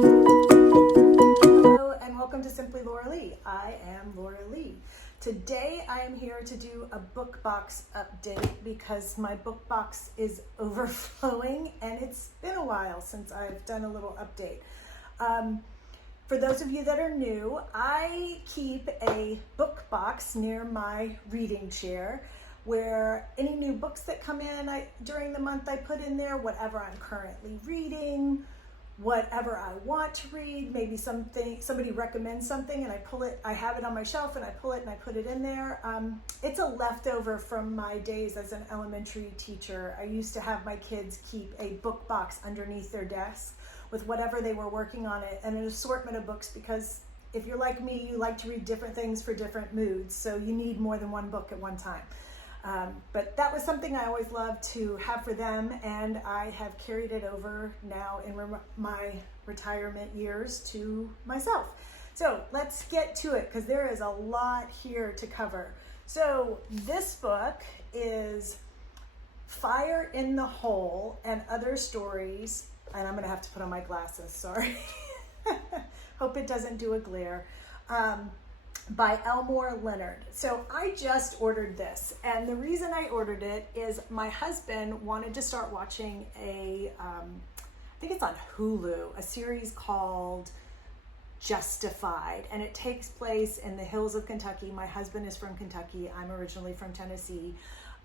Hello and welcome to Simply Laura Lee. I am Laura Lee. Today I am here to do a book box update because my book box is overflowing and it's been a while since I've done a little update. For those of you that are new, I keep a book box near my reading chair where any new books that come in during the month I put in there, whatever I'm currently reading, whatever I want to read, maybe somebody recommends something and I have it on my shelf and I pull it and I put it in there. It's a leftover from my days as an elementary teacher. I used to have my kids keep a book box underneath their desk with whatever they were working on it and an assortment of books, because if you're like me, you like to read different things for different moods, so you need more than one book at one time. But that was something I always loved to have for them, and I have carried it over now in my retirement years to myself. So let's get to it because there is a lot here to cover. So this book is Fire in the Hole and Other Stories, and I'm gonna have to put on my glasses, sorry. Hope it doesn't do a glare. By Elmore Leonard. So I just ordered this, and the reason I ordered it is my husband wanted to start watching I think it's on Hulu, a series called Justified, and it takes place in the hills of Kentucky. My husband is from Kentucky. I'm originally from Tennessee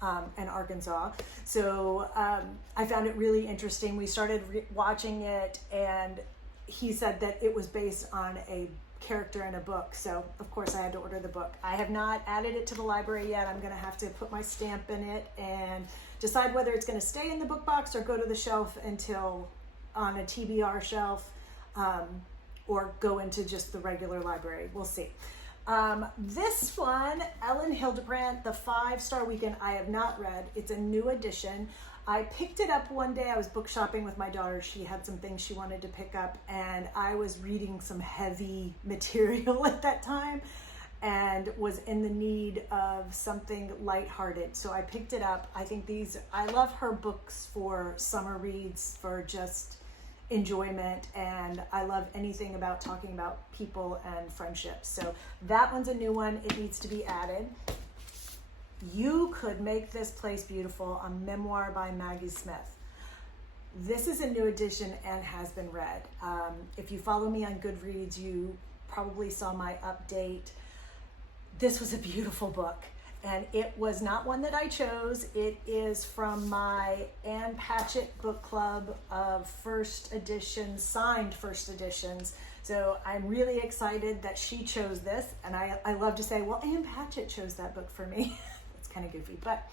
and Arkansas. So I found it really interesting. We started watching it, and he said that it was based on a character in a book, so of course I had to order the book. I have not added it to the library yet. I'm going to have to put my stamp in it and decide whether it's going to stay in the book box or go to the shelf until on a TBR shelf, or go into just the regular library. We'll see. This one, Ellen Hildebrandt, The 5-Star Weekend, I have not read. It's a new edition. I picked it up one day. I was book shopping with my daughter. She had some things she wanted to pick up, and I was reading some heavy material at that time and was in the need of something lighthearted. So I picked it up. I love her books for summer reads, for just enjoyment, and I love anything about talking about people and friendships. So that one's a new one. It needs to be added. You Could Make This Place Beautiful, a memoir by Maggie Smith. This is a new edition and has been read. If you follow me on Goodreads, you probably saw my update. This was a beautiful book, and it was not one that I chose. It is from my Ann Patchett book club of first editions, signed first editions. So I'm really excited that she chose this, and I love to say, well, Ann Patchett chose that book for me. Kind of goofy, but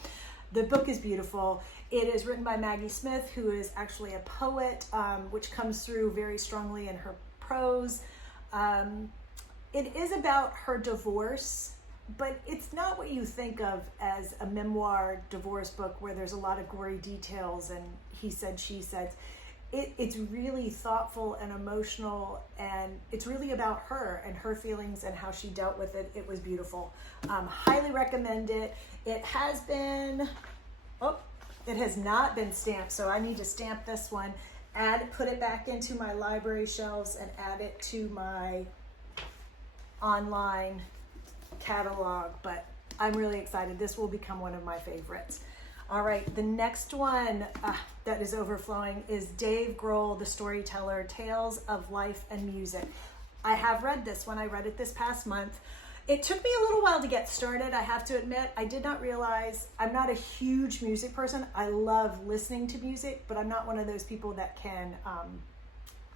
the book is beautiful. It is written by Maggie Smith, who is actually a poet, which comes through very strongly in her prose. It is about her divorce, but it's not what you think of as a memoir divorce book where there's a lot of gory details and he said, she said. It's really thoughtful and emotional, and it's really about her and her feelings and how she dealt with it. It was beautiful. Highly recommend it. It has not been stamped, so I need to stamp this one, put it back into my library shelves and add it to my online catalog, but I'm really excited. This will become one of my favorites. All right, the next one that is overflowing is Dave Grohl, The Storyteller, Tales of Life and Music. I have read this one. I read it this past month. It took me a little while to get started, I have to admit. I did not realize, I'm not a huge music person. I love listening to music, but I'm not one of those people that can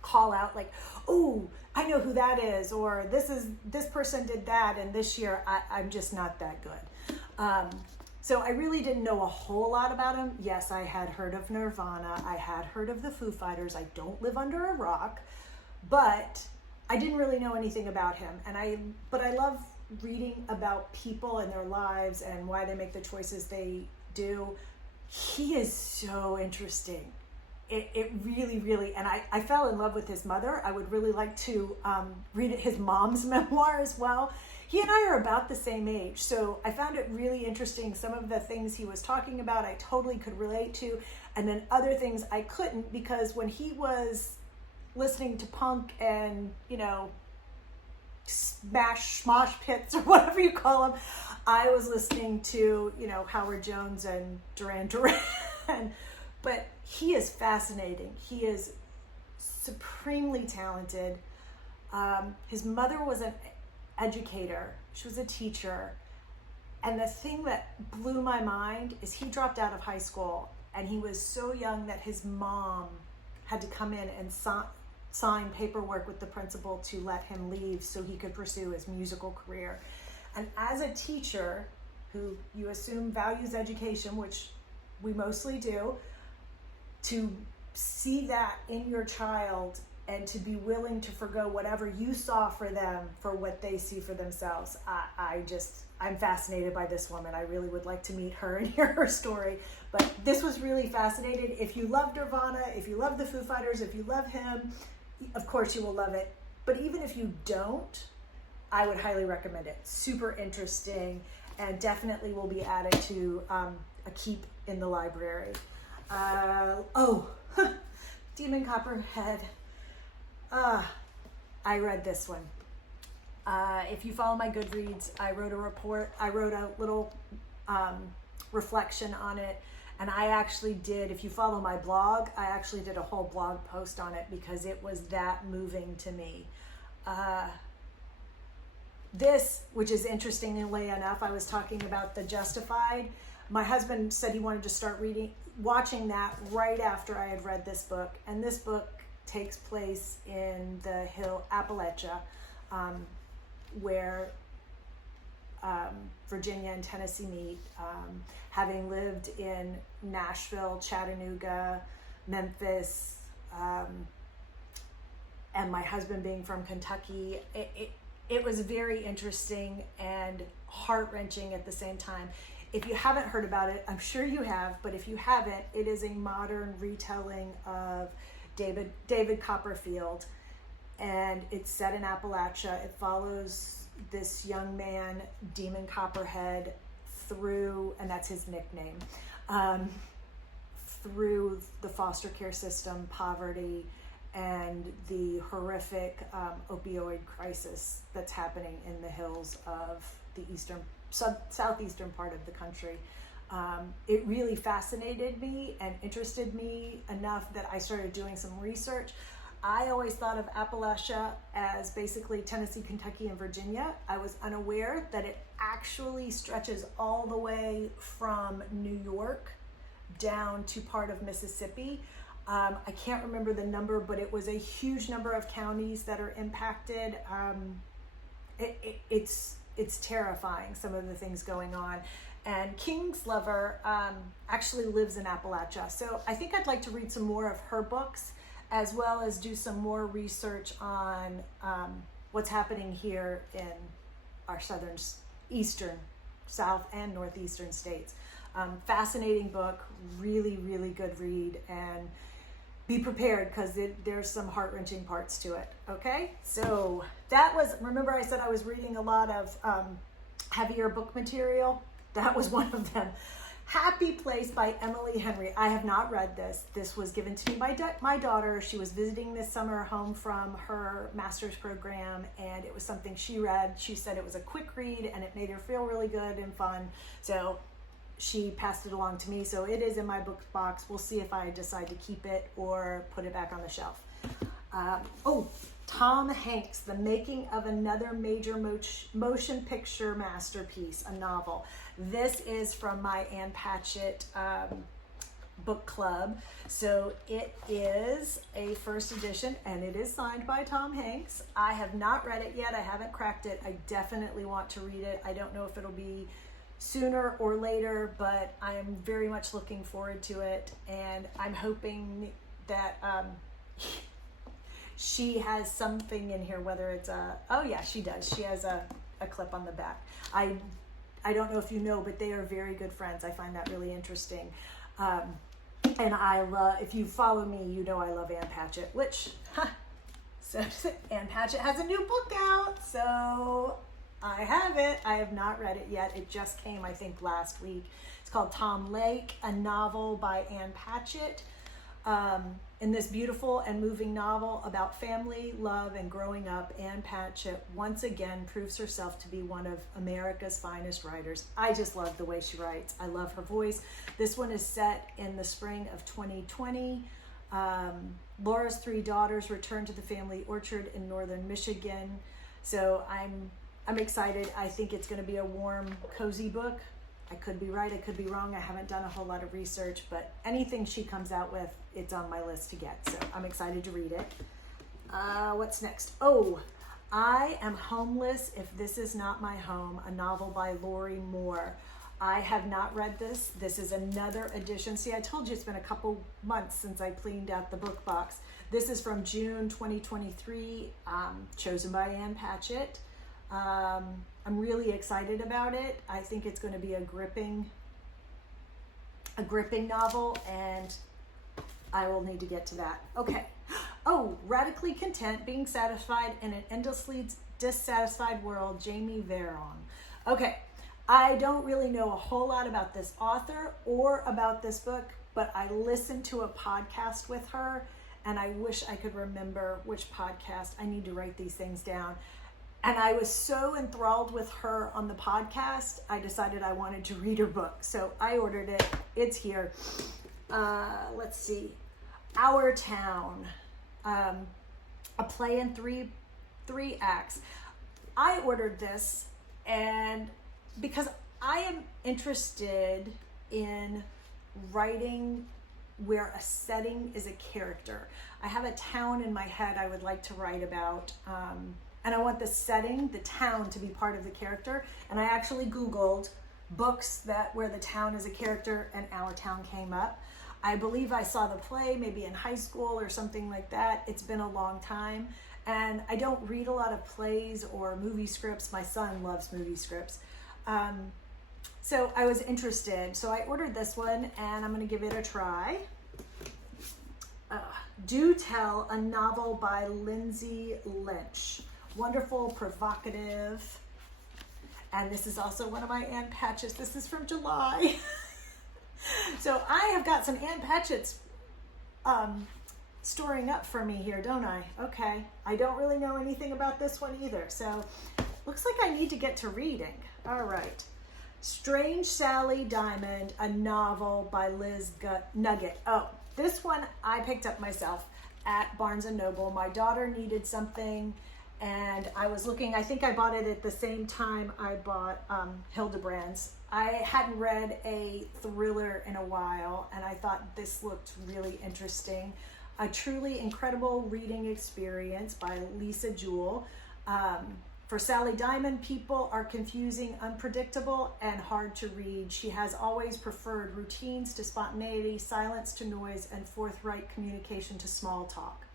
call out like, oh, I know who that is, or this person did that, and this year I'm just not that good. So I really didn't know a whole lot about him. Yes, I had heard of Nirvana. I had heard of the Foo Fighters. I don't live under a rock, but I didn't really know anything about him. But I love reading about people and their lives and why they make the choices they do. He is so interesting. It really, really, and I fell in love with his mother. I would really like to read his mom's memoir as well. He and I are about the same age, so I found it really interesting. Some of the things he was talking about I totally could relate to, and then other things I couldn't, because when he was listening to punk and, you know, smosh pits or whatever you call them. I was listening to, you know, Howard Jones and Duran Duran. But he is fascinating. He is supremely talented. His mother was an educator. She was a teacher. And the thing that blew my mind is he dropped out of high school, and he was so young that his mom had to come in and sign paperwork with the principal to let him leave so he could pursue his musical career. And as a teacher who you assume values education, which we mostly do, to see that in your child and to be willing to forgo whatever you saw for them for what they see for themselves. I'm fascinated by this woman. I really would like to meet her and hear her story. But this was really fascinating. If you love Nirvana, if you love the Foo Fighters, if you love him, of course you will love it. But even if you don't, I would highly recommend it. Super interesting, and definitely will be added to a keep in the library. Demon Copperhead. I read this one. If you follow my Goodreads, I wrote a little reflection on it. And I actually did, if you follow my blog, I actually did a whole blog post on it because it was that moving to me. This, which is interestingly enough, I was talking about The Justified. My husband said he wanted to start watching that right after I had read this book. And this book takes place in the hill Appalachia, where Virginia and Tennessee meet. Having lived in Nashville, Chattanooga, Memphis, and my husband being from Kentucky, it was very interesting and heart-wrenching at the same time. If you haven't heard about it, I'm sure you have, but if you haven't, it is a modern retelling of David Copperfield, and it's set in Appalachia. It follows this young man, Demon Copperhead, through, and that's his nickname, through the foster care system, poverty, and the horrific opioid crisis that's happening in the hills of the southeastern part of the country. It really fascinated me and interested me enough that I started doing some research. I always thought of Appalachia as basically Tennessee, Kentucky, and Virginia. I was unaware that it actually stretches all the way from New York down to part of Mississippi. I can't remember the number, but it was a huge number of counties that are impacted. It's terrifying, some of the things going on. And Kingslover actually lives in Appalachia. So I think I'd like to read some more of her books, as well as do some more research on what's happening here in our eastern, south, and northeastern states. Fascinating book, really, really good read, and be prepared because there's some heart-wrenching parts to it, okay? So that was, remember I said I was reading a lot of heavier book material? That was one of them. Happy Place by Emily Henry. I have not read this. This was given to me by my daughter. She was visiting this summer home from her master's program, and it was something she read. She said it was a quick read, and it made her feel really good and fun. So she passed it along to me. So it is in my book box. We'll see if I decide to keep it or put it back on the shelf. Tom Hanks, The Making of Another Major Motion Picture Masterpiece, a novel. This is from my Ann Patchett book club. So it is a first edition, and it is signed by Tom Hanks. I have not read it yet. I haven't cracked it. I definitely want to read it. I don't know if it'll be sooner or later, but I am very much looking forward to it, and I'm hoping that she has something in here, whether it's she does. She has a clip on the back. I don't know if you know, but they are very good friends. I find that really interesting. And I love, if you follow me, you know I love Ann Patchett, so Ann Patchett has a new book out, so I have it. I have not read it yet. It just came, I think, last week. It's called Tom Lake, a novel by Ann Patchett. In this beautiful and moving novel about family, love, and growing up, Ann Patchett once again proves herself to be one of America's finest writers. I just love the way she writes. I love her voice. This one is set in the spring of 2020. Laura's 3 daughters return to the family orchard in northern Michigan. So I'm excited. I think it's going to be a warm, cozy book. I could be right, I could be wrong. I haven't done a whole lot of research, but anything she comes out with, it's on my list to get. So I'm excited to read it. What's next? Oh, I Am Homeless If This Is Not My Home, a novel by Laurie Moore. I have not read this. This is another edition. See, I told you it's been a couple months since I cleaned out the book box. This is from June 2023, chosen by Ann Patchett. I'm really excited about it. I think it's going to be a gripping novel, and I will need to get to that. Okay. Oh, Radically Content, Being Satisfied in an Endlessly Dissatisfied World, Jamie Veron. Okay. I don't really know a whole lot about this author or about this book, but I listened to a podcast with her, and I wish I could remember which podcast. I need to write these things down. And I was so enthralled with her on the podcast, I decided I wanted to read her book. So I ordered it. It's here. Let's see. Our Town, a play in three acts. I ordered this, and because I am interested in writing where a setting is a character. I have a town in my head I would like to write about, and I want the setting, the town, to be part of the character. And I actually Googled books where the town is a character, and Our Town came up. I believe I saw the play maybe in high school or something like that. It's been a long time. And I don't read a lot of plays or movie scripts. My son loves movie scripts. So I was interested. So I ordered this one, and I'm going to give it a try. Do Tell, a novel by Lindsay Lynch. Wonderful, provocative. And this is also one of my Ann Patchett's. This is from July. So I have got some Ann Patchett's storing up for me here, don't I? Okay. I don't really know anything about this one either. So looks like I need to get to reading. All right. Strange Sally Diamond, a novel by Liz Nugget. Oh, this one I picked up myself at Barnes & Noble. My daughter needed something, and I was looking. I think I bought it at the same time I bought Hildebrand's. I hadn't read a thriller in a while, and I thought this looked really interesting. A truly incredible reading experience by Lisa Jewell. For Sally Diamond, people are confusing, unpredictable, and hard to read. She has always preferred routines to spontaneity, silence to noise, and forthright communication to small talk.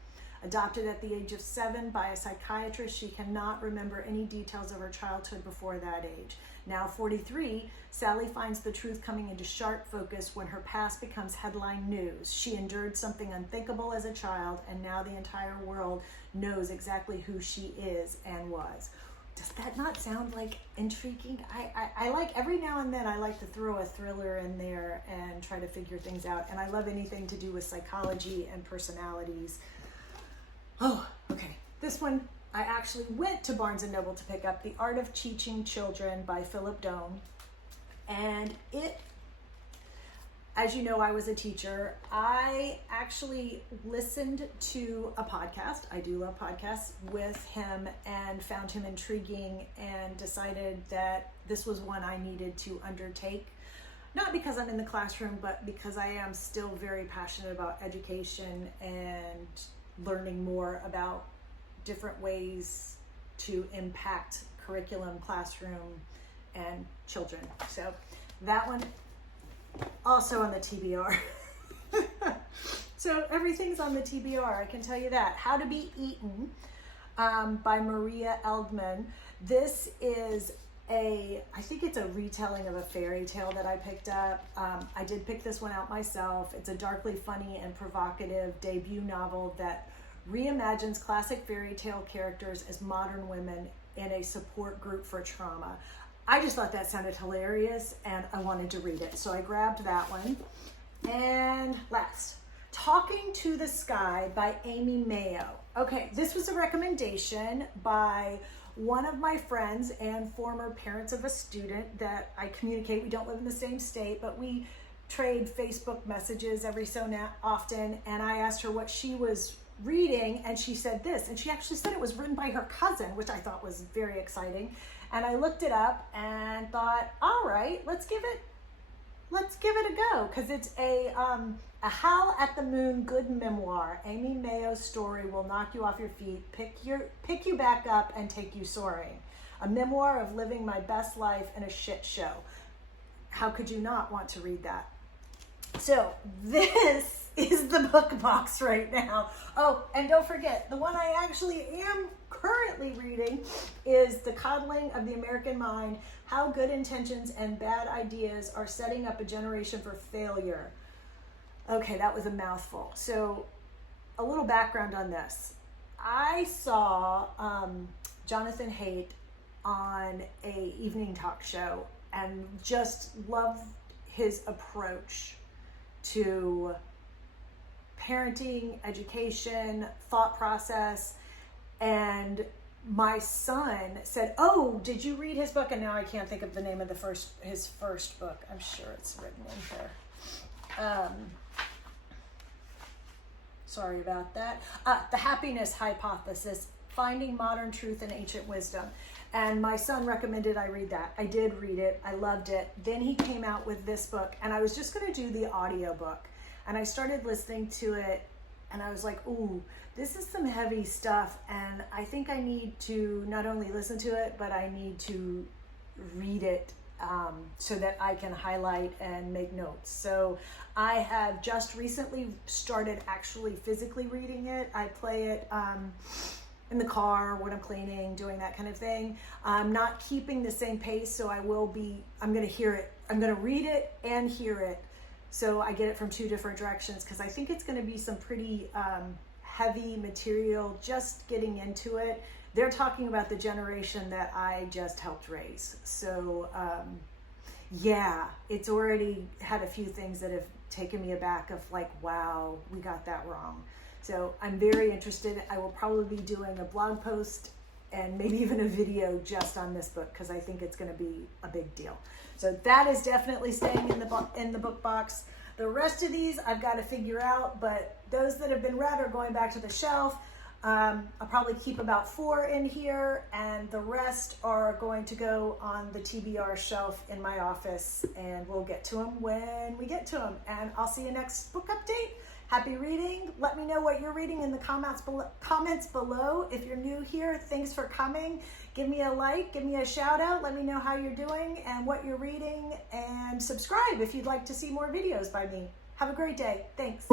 Adopted at the age of 7 by a psychiatrist, she cannot remember any details of her childhood before that age. Now 43, Sally finds the truth coming into sharp focus when her past becomes headline news. She endured something unthinkable as a child, and now the entire world knows exactly who she is and was. Does that not sound like intriguing? I like, every now and then I like to throw a thriller in there and try to figure things out. And I love anything to do with psychology and personalities. Oh, okay. This one, I actually went to Barnes & Noble to pick up The Art of Teaching Children by Philip Doan. And it, as you know, I was a teacher. I actually listened to a podcast. I do love podcasts with him, and found him intriguing, and decided that this was one I needed to undertake. Not because I'm in the classroom, but because I am still very passionate about education and learning more about different ways to impact curriculum, classroom, and children. So that one also on the TBR. So everything's on the TBR, I can tell you that. How to Be Eaten by Maria Eldman. This is I think it's a retelling of a fairy tale that I picked up. I did pick this one out myself. It's a darkly funny and provocative debut novel that reimagines classic fairy tale characters as modern women in a support group for trauma. I just thought that sounded hilarious, and I wanted to read it. So I grabbed that one. And last, Talking to the Sky by Amy Mayo. Okay, this was a recommendation by one of my friends and former parents of a student that I communicate. We don't live in the same state, but we trade Facebook messages every so often. And I asked her what she was reading, and she said this. And she actually said it was written by her cousin, which I thought was very exciting. And I looked it up and thought, all right, let's give it a go, because it's a Howl at the Moon good memoir. Amy Mayo's story will knock you off your feet, pick you back up, and take you soaring. A memoir of living my best life in a shit show. How could you not want to read that? So this is the book box right now. Oh, and don't forget, the one I actually am currently reading is The Coddling of the American Mind, How Good Intentions and Bad Ideas Are Setting Up a Generation for Failure. Okay, that was a mouthful. So a little background on this. I saw Jonathan Haidt on a evening talk show and just loved his approach to parenting, education, thought process. And my son said, oh, did you read his book? And now I can't think of the name of his first book. I'm sure it's written in here. Sorry about that. The Happiness Hypothesis, Finding Modern Truth in Ancient Wisdom. And my son recommended I read that. I did read it. I loved it. Then he came out with this book, and I was just going to do the audiobook. And I started listening to it, and I was like, ooh, this is some heavy stuff, and I think I need to not only listen to it, but I need to read it so that I can highlight and make notes. So I have just recently started actually physically reading it. I play it in the car when I'm cleaning, doing that kind of thing. I'm not keeping the same pace, so I'm going to hear it. I'm going to read it and hear it. So I get it from two different directions, because I think it's going to be some pretty heavy material just getting into it. They're talking about the generation that I just helped raise. So yeah, it's already had a few things that have taken me aback of like, wow, we got that wrong. So I'm very interested. I will probably be doing a blog post and maybe even a video just on this book, because I think it's going to be a big deal. So that is definitely staying in the book box. The rest of these I've got to figure out, but those that have been read are going back to the shelf. I'll probably keep about 4 in here, and the rest are going to go on the TBR shelf in my office, and we'll get to them when we get to them. And I'll see you next book update. Happy reading. Let me know what you're reading in the comments below. If you're new here, thanks for coming. Give me a like, give me a shout out. Let me know how you're doing and what you're reading, and subscribe if you'd like to see more videos by me. Have a great day. Thanks.